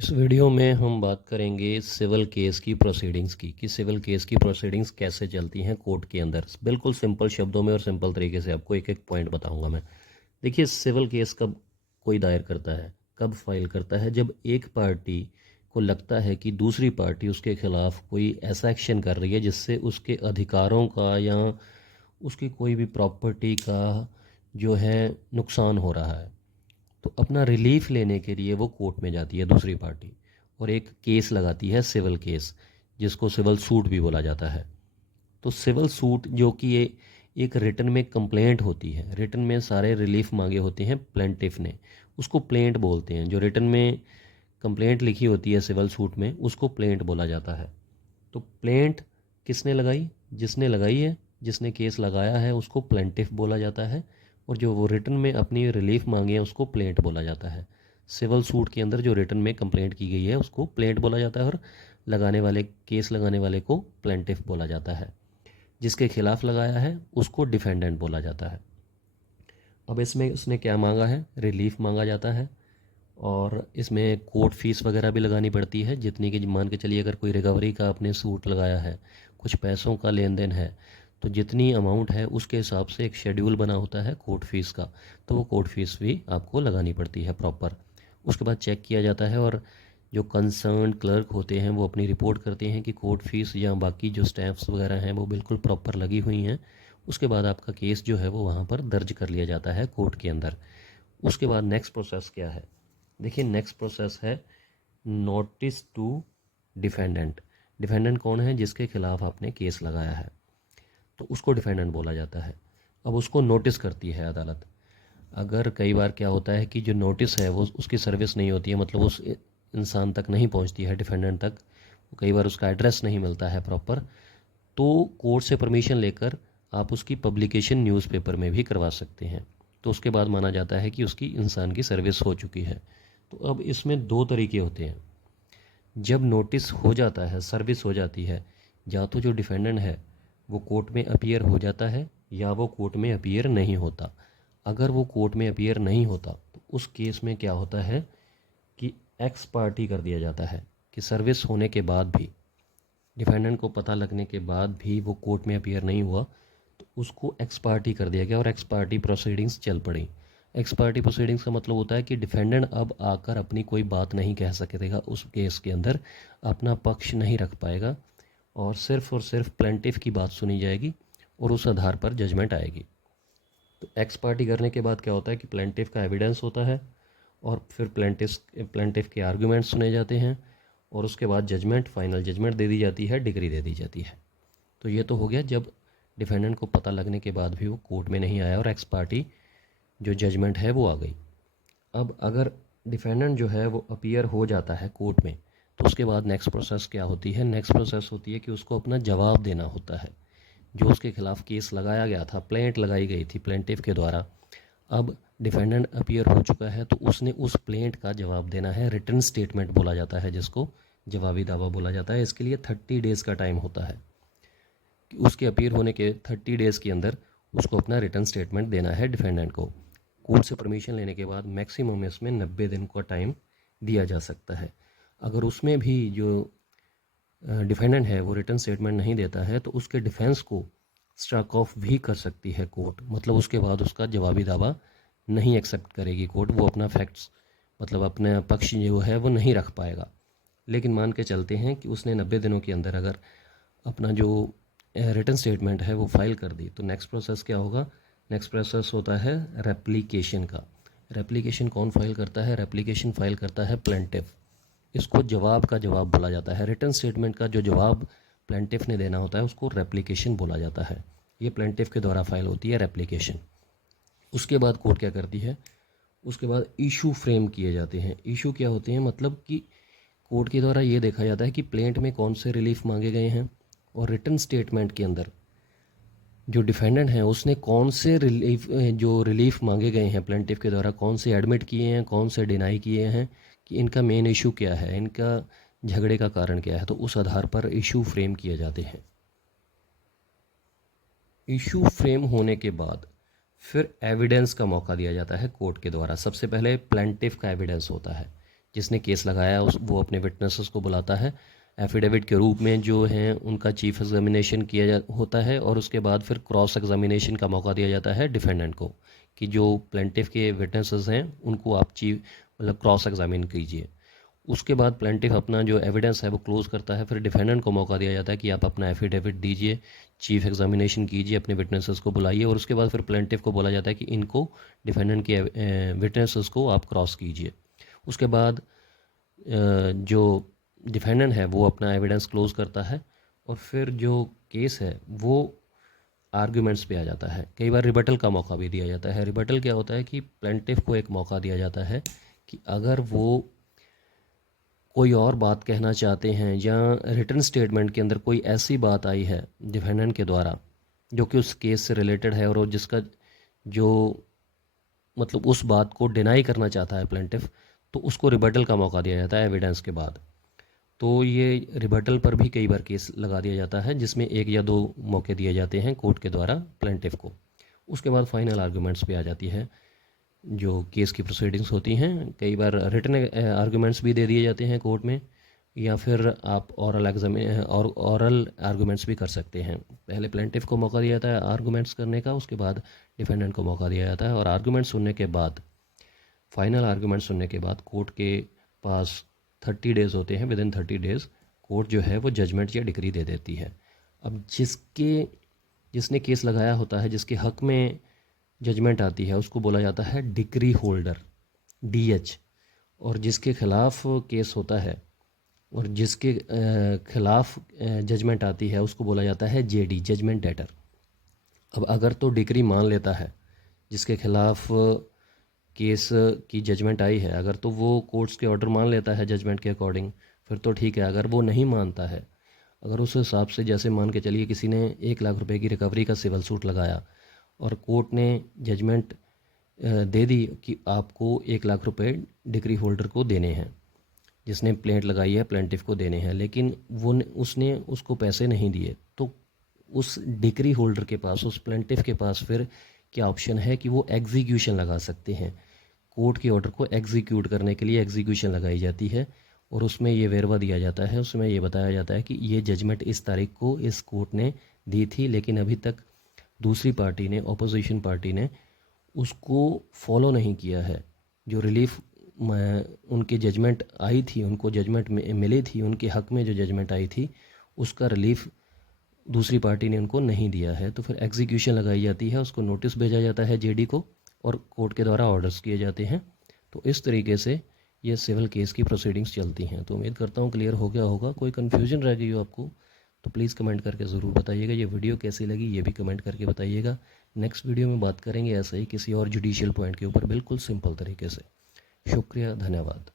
इस वीडियो में हम बात करेंगे सिविल केस की प्रोसीडिंग्स की कि सिविल केस की प्रोसीडिंग्स कैसे चलती हैं कोर्ट के अंदर। बिल्कुल सिंपल शब्दों में और सिंपल तरीके से आपको एक एक पॉइंट बताऊंगा मैं। देखिए, सिविल केस कब कोई दायर करता है, कब फाइल करता है? जब एक पार्टी को लगता है कि दूसरी पार्टी उसके खिलाफ कोई ऐसा एक्शन कर रही है जिससे उसके अधिकारों का या उसकी कोई भी प्रॉपर्टी का जो है नुकसान हो रहा है, तो अपना रिलीफ लेने के लिए वो कोर्ट में जाती है दूसरी पार्टी और एक केस लगाती है, सिविल केस, जिसको सिविल सूट भी बोला जाता है। तो सिविल सूट जो कि ये एक रिटन में कंप्लेंट होती है, रिटन में सारे रिलीफ मांगे होते हैं प्लेंटिफ ने, उसको प्लेंट बोलते हैं। जो रिटन में कंप्लेंट लिखी होती है सिविल सूट में, उसको प्लेंट बोला जाता है। तो प्लेंट किसने लगाई? जिसने लगाई है, जिसने केस लगाया है, उसको प्लेंटिफ बोला जाता है। और जो वो रिटन में अपनी रिलीफ मांगे है उसको प्लेंट बोला जाता है। सिविल सूट के अंदर जो रिटन में कंप्लेंट की गई है उसको प्लेंट बोला जाता है और लगाने वाले, केस लगाने वाले को प्लेंटिफ बोला जाता है। जिसके खिलाफ लगाया है उसको डिफेंडेंट बोला जाता है। अब इसमें उसने क्या मांगा है? रिलीफ मांगा जाता है। और इसमें कोर्ट फीस वगैरह भी लगानी पड़ती है, जितनी कि मान के चलिए अगर कोई रिकवरी का आपने सूट लगाया है, कुछ पैसों का लेन देन है, तो जितनी अमाउंट है उसके हिसाब से एक शेड्यूल बना होता है कोर्ट फीस का, तो वो कोर्ट फीस भी आपको लगानी पड़ती है प्रॉपर। उसके बाद चेक किया जाता है और जो कंसर्न क्लर्क होते हैं वो अपनी रिपोर्ट करते हैं कि कोर्ट फीस या बाकी जो स्टैम्प्स वगैरह हैं वो बिल्कुल प्रॉपर लगी हुई हैं। उसके बाद आपका केस जो है वो वहाँ पर दर्ज कर लिया जाता है कोर्ट के अंदर। उसके बाद नेक्स्ट प्रोसेस क्या है? देखिए, नेक्स्ट प्रोसेस है नोटिस टू डिफेंडेंट। डिफेंडेंट कौन है? जिसके खिलाफ आपने केस लगाया है, तो उसको डिफेंडेंट बोला जाता है। अब उसको नोटिस करती है अदालत। अगर कई बार क्या होता है कि जो नोटिस है वो उसकी सर्विस नहीं होती है, मतलब उस इंसान तक नहीं पहुंचती है, डिफेंडेंट तक, कई बार उसका एड्रेस नहीं मिलता है प्रॉपर, तो कोर्ट से परमिशन लेकर आप उसकी पब्लिकेशन न्यूज़पेपर में भी करवा सकते हैं। तो उसके बाद माना जाता है कि उसकी इंसान की सर्विस हो चुकी है। तो अब इसमें दो तरीके होते हैं। जब नोटिस हो जाता है, सर्विस हो जाती है, या तो जो डिफेंडेंट है वो कोर्ट में अपीयर हो जाता है या वो कोर्ट में अपीयर नहीं होता। अगर वो कोर्ट में अपीयर नहीं होता तो उस केस में क्या होता है कि एक्स पार्टी कर दिया जाता है, कि सर्विस होने के बाद भी, डिफेंडेंट को पता लगने के बाद भी वो कोर्ट में अपीयर नहीं हुआ, तो उसको एक्स पार्टी कर दिया गया और एक्स पार्टी प्रोसीडिंग्स चल पड़ी। एक्स पार्टी प्रोसीडिंग्स का मतलब होता है कि डिफेंडेंट अब आकर अपनी कोई बात नहीं कह सकेगा उस केस के अंदर, अपना पक्ष नहीं रख पाएगा और सिर्फ प्लेंटिफ की बात सुनी जाएगी और उस आधार पर जजमेंट आएगी। तो एक्स पार्टी करने के बाद क्या होता है कि प्लेंटिफ का एविडेंस होता है और फिर प्लेंटिफ के आर्गूमेंट सुने जाते हैं और उसके बाद जजमेंट, फाइनल जजमेंट दे दी जाती है, डिग्री दे दी जाती है। तो ये तो हो गया जब डिफेंडेंट को पता लगने के बाद भी वो कोर्ट में नहीं आया और एक्स पार्टी जो जजमेंट है वो आ गई। अब अगर डिफेंडेंट जो है वो अपीयर हो जाता है कोर्ट में, तो उसके बाद नेक्स्ट प्रोसेस क्या होती है? नेक्स्ट प्रोसेस होती है कि उसको अपना जवाब देना होता है। जो उसके खिलाफ केस लगाया गया था, प्लेंट लगाई गई थी प्लेंटिफ के द्वारा, अब डिफेंडेंट अपीयर हो चुका है तो उसने उस प्लेंट का जवाब देना है। रिटन स्टेटमेंट बोला जाता है जिसको, जवाबी दावा बोला जाता है। इसके लिए 30 डेज़ का टाइम होता है कि उसके अपीयर होने के 30 डेज़ के अंदर उसको अपना रिटन स्टेटमेंट देना है डिफेंडेंट को। कोर्ट से परमिशन लेने के बाद मैक्सिमम इसमें 90 दिन का टाइम दिया जा सकता है। अगर उसमें भी जो डिफेंडेंट है वो रिटन स्टेटमेंट नहीं देता है तो उसके डिफेंस को स्ट्राक ऑफ भी कर सकती है कोर्ट। मतलब उसके बाद उसका जवाबी दावा नहीं एक्सेप्ट करेगी कोर्ट, वो अपना फैक्ट्स, मतलब अपना पक्ष जो है वो नहीं रख पाएगा। लेकिन मान के चलते हैं कि उसने 90 दिनों के अंदर अगर अपना जो रिटन स्टेटमेंट है वो फाइल कर दी, तो नेक्स्ट प्रोसेस क्या होगा? नेक्स्ट प्रोसेस होता है रेप्लिकेशन का। रेप्लिकेशन कौन फाइल करता है? रेप्लिकेशन फाइल करता है प्लेंटिफ। इसको जवाब का जवाब बोला जाता है। रिटन स्टेटमेंट का जो जवाब प्लेंटिफ ने देना होता है उसको रेप्लिकेशन बोला जाता है। ये प्लेंटिफ के द्वारा फाइल होती है रेप्लिकेशन। उसके बाद कोर्ट क्या करती है? उसके बाद इशू फ्रेम किए जाते हैं। इशू क्या होते हैं? मतलब कि कोर्ट के द्वारा ये देखा जाता है कि प्लेंट में कौन से रिलीफ मांगे गए हैं और रिटन स्टेटमेंट के अंदर जो डिफेंडेंट है उसने कौन से रिलीफ, जो रिलीफ मांगे गए हैं प्लेंटिफ के द्वारा, कौन से एडमिट किए हैं, कौन से डिनाई किए हैं, कि इनका मेन इशू क्या है, इनका झगड़े का कारण क्या है। तो उस आधार पर इशू फ्रेम किए जाते हैं। इशू फ्रेम होने के बाद फिर एविडेंस का मौका दिया जाता है कोर्ट के द्वारा। सबसे पहले प्लेंटिफ का एविडेंस होता है। जिसने केस लगाया वो अपने विटनेसेस को बुलाता है एफिडेविट के रूप में, जो हैं उनका चीफ एग्जामिनेशन होता है, और उसके बाद फिर क्रॉस एग्जामिनेशन का मौका दिया जाता है डिफेंडेंट को कि जो प्लेंटिफ के विटनेसेस हैं उनको आप क्रॉस एग्जामिन कीजिए। उसके बाद प्लेंटिफ अपना जो एविडेंस है वो क्लोज करता है, फिर डिफेंडेंट को मौका दिया जाता है कि आप अपना एफिडेविट दीजिए, चीफ एग्जामिनेशन कीजिए, अपने विटनेसेस को बुलाइए, और उसके बाद फिर प्लेंटिफ को बोला जाता है कि इनको डिफेंडेंट के विटनेसेस को आप क्रॉस कीजिए। उसके बाद जो डिफेंडेंट है वो अपना एविडेंस क्लोज करता है, और फिर जो केस है वो आर्ग्यूमेंट्स पे आ जाता है। कई बार रिबटल का मौका भी दिया जाता है। रिबटल क्या होता है कि प्लेंटिफ को एक मौका दिया जाता है कि अगर वो कोई और बात कहना चाहते हैं या रिटन स्टेटमेंट के अंदर कोई ऐसी बात आई है डिफेंडेंट के द्वारा जो कि उस केस से रिलेटेड है और जिसका जो मतलब उस बात को डिनाई करना चाहता है प्लेंटिफ, तो उसको रिबटल का मौका दिया जाता है एविडेंस के बाद। तो ये रिबटल पर भी कई बार केस लगा दिया जाता है जिसमें 1 या 2 मौके दिए जाते हैं कोर्ट के द्वारा प्लेंटिफ को। उसके बाद फाइनल आर्गूमेंट्स पे आ जाती है जो केस की प्रोसीडिंग्स होती हैं। कई बार रिटन आर्गूमेंट्स भी दे दिए जाते हैं कोर्ट में, या फिर आप औरल आर्गूमेंट्स भी कर सकते हैं। पहले प्लेंटिफ को मौका दिया जाता है आर्गूमेंट्स करने का, उसके बाद डिफेंडेंट को मौका दिया जाता है, और आर्गूमेंट सुनने के बाद, फाइनल आर्गूमेंट सुनने के बाद कोर्ट के पास 30 डेज़ होते हैं। विदिन 30 डेज़ कोर्ट जो है वो जजमेंट या डिक्री दे देती है। अब जिसने केस लगाया होता है, जिसके हक में जजमेंट आती है, उसको बोला जाता है डिक्री होल्डर, DH, और जिसके खिलाफ केस होता है और जिसके खिलाफ जजमेंट आती है उसको बोला जाता है JD, जजमेंट डेटर। अब अगर तो डिक्री मान लेता है जिसके खिलाफ केस की जजमेंट आई है, अगर तो वो कोर्ट्स के ऑर्डर मान लेता है जजमेंट के अकॉर्डिंग, फिर तो ठीक है। अगर वो नहीं मानता है, अगर उस हिसाब से, जैसे मान के चलिए किसी ने 1 लाख रुपए की रिकवरी का सिविल सूट लगाया और कोर्ट ने जजमेंट दे दी कि आपको 1 लाख रुपए डिक्री होल्डर को देने हैं, जिसने प्लेंट लगाई है प्लेंटिफ को देने हैं, लेकिन उसने उसको पैसे नहीं दिए, तो उस डिक्री होल्डर के पास, उस प्लेंटिफ के पास फिर क्या ऑप्शन है कि वो एग्जीक्यूशन लगा सकते हैं। कोर्ट के ऑर्डर को एग्जीक्यूट करने के लिए एग्जीक्यूशन लगाई जाती है, और उसमें ये वेरवा दिया जाता है, उसमें ये बताया जाता है कि ये जजमेंट इस तारीख को इस कोर्ट ने दी थी, लेकिन अभी तक दूसरी पार्टी ने, ऑपोजिशन पार्टी ने उसको फॉलो नहीं किया है। जो रिलीफ उनके जजमेंट आई थी, उनको जजमेंट मिली थी, उनके हक में जो जजमेंट आई थी उसका रिलीफ दूसरी पार्टी ने उनको नहीं दिया है, तो फिर एग्जीक्यूशन लगाई जाती है, उसको नोटिस भेजा जाता है JD को, और कोर्ट के द्वारा ऑर्डर्स किए जाते हैं। तो इस तरीके से ये सिविल केस की प्रोसीडिंग्स चलती हैं। तो उम्मीद करता हूँ क्लियर हो गया होगा। कोई कन्फ्यूजन रह गई हो आपको तो प्लीज़ कमेंट करके ज़रूर बताइएगा। ये वीडियो कैसी लगी ये भी कमेंट करके बताइएगा। नेक्स्ट वीडियो में बात करेंगे ऐसे ही किसी और जुडिशियल पॉइंट के ऊपर, बिल्कुल सिंपल तरीके से। शुक्रिया, धन्यवाद।